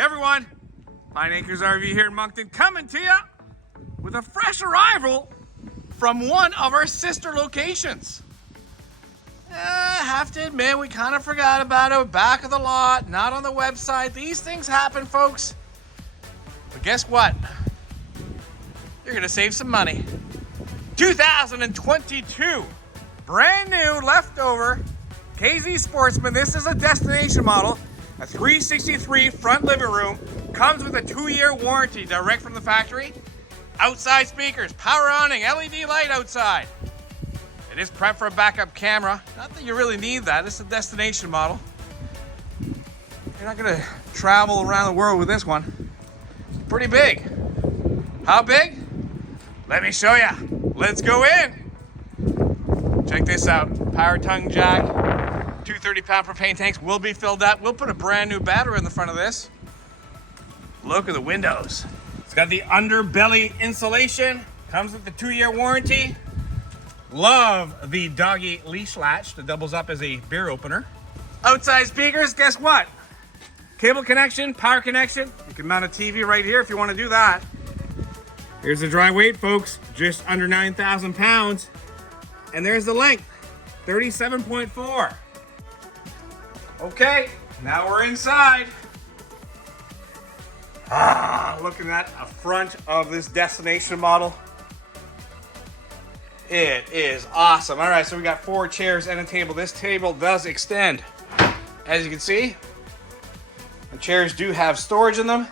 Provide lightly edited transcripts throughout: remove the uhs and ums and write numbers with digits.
Hey everyone, Pine Acres RV here in Moncton, coming to you with a fresh arrival from one of our sister locations. I have to admit, we kind of forgot about it. Back of the lot, not on the website. These things happen, folks. But guess what? You're gonna save some money. 2022, brand new, leftover K-Z Sportsmen. This is a destination model, a 363 front living room, comes with a 2-year warranty direct from the factory. Outside speakers, power awning, LED light outside. It is prepped for a backup camera. Not that you really need that, it's a destination model. You're not gonna travel around the world with this one. It's pretty big. How big? Let me show you. Let's go in. Check this out. Power tongue jack. 230-pound propane tanks will be filled up. We'll put a brand new battery in the front of this. Look at the windows. It's got the underbelly insulation. Comes with the 2-year warranty. Love the doggy leash latch that doubles up as a beer opener. Outside speakers, guess what? Cable connection, power connection. You can mount a TV right here if you want to do that. Here's the dry weight, folks. Just under 9,000 pounds. And there's the length, 37.4. Okay, now we're inside. Looking at the front of this destination model. It is awesome. All right, so we got 4 chairs and a table. This table does extend. As you can see, the chairs do have storage in them.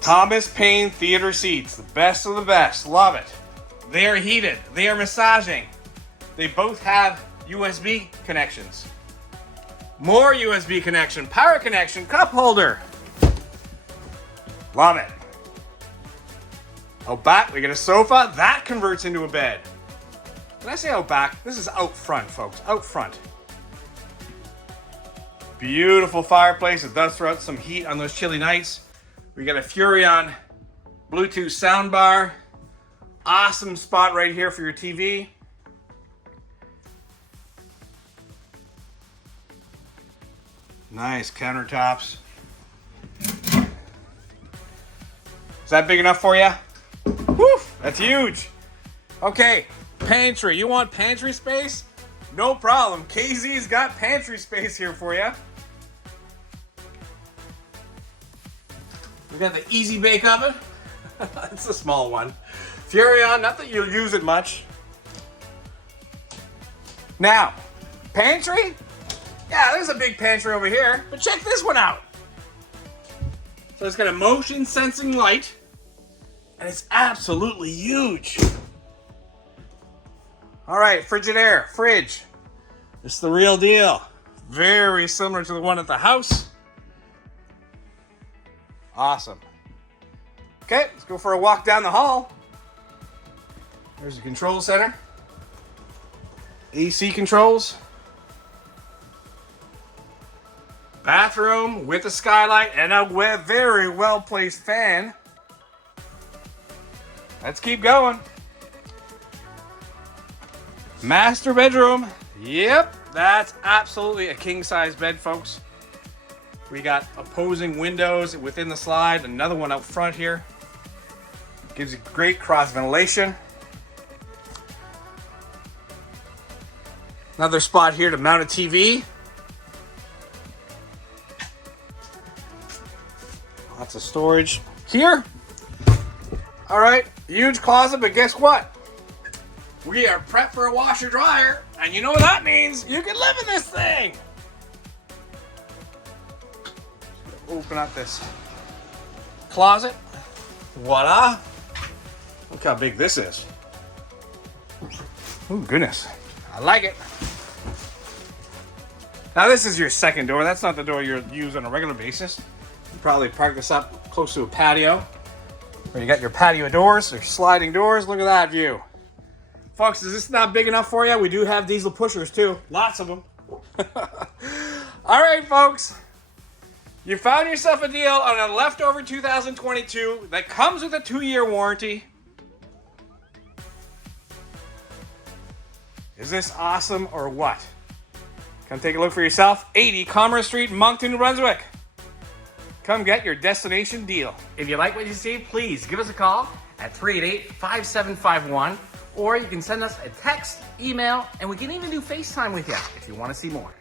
Thomas Paine theater seats, the best of the best. Love it. They are heated. They are massaging. They both have USB connections. More USB connection, power connection, cup holder. Love it. Out back, we get a sofa. That converts into a bed. Did I say out back? This is out front, folks. Out front. Beautiful fireplace. It does throw out some heat on those chilly nights. We got a Furrion Bluetooth soundbar. Awesome spot right here for your TV. Nice countertops. Is that big enough for you? Woo, that's huge. Okay, pantry. You want pantry space? No problem. KZ's got pantry space here for you. We got the Easy Bake Oven. It's a small one. Furrion, not that you'll use it much. Now, pantry? Yeah, there's a big pantry over here, but check this one out. So it's got a motion sensing light, and it's absolutely huge. All right, Frigidaire, fridge. It's the real deal. Very similar to the one at the house. Awesome. Okay, let's go for a walk down the hall. There's the control center. AC controls. Bathroom with a skylight and a very well-placed fan. Let's keep going. Master bedroom. Yep, that's absolutely a king-size bed, folks. We got opposing windows within the slide. Another one out front here. Gives you great cross ventilation. Another spot here to mount a TV. Lots of storage here. All right, huge closet, but guess what? We are prepped for a washer dryer, and you know what that means? You can live in this thing. Open up this closet. Voila. Look how big this is. Oh, goodness. I like it. Now, this is your second door. That's not the door you use on a regular basis. You probably park this up close to a patio. Where you got your patio doors or sliding doors. Look at that view. Folks, is this not big enough for you? We do have diesel pushers too. Lots of them. All right, folks. You found yourself a deal on a leftover 2022 that comes with a 2-year warranty. Is this awesome or what? Come take a look for yourself. 80 Commerce Street, Moncton, New Brunswick. Come get your destination deal. If you like what you see, please give us a call at 388-5751, or you can send us a text, email, and we can even do FaceTime with you if you want to see more.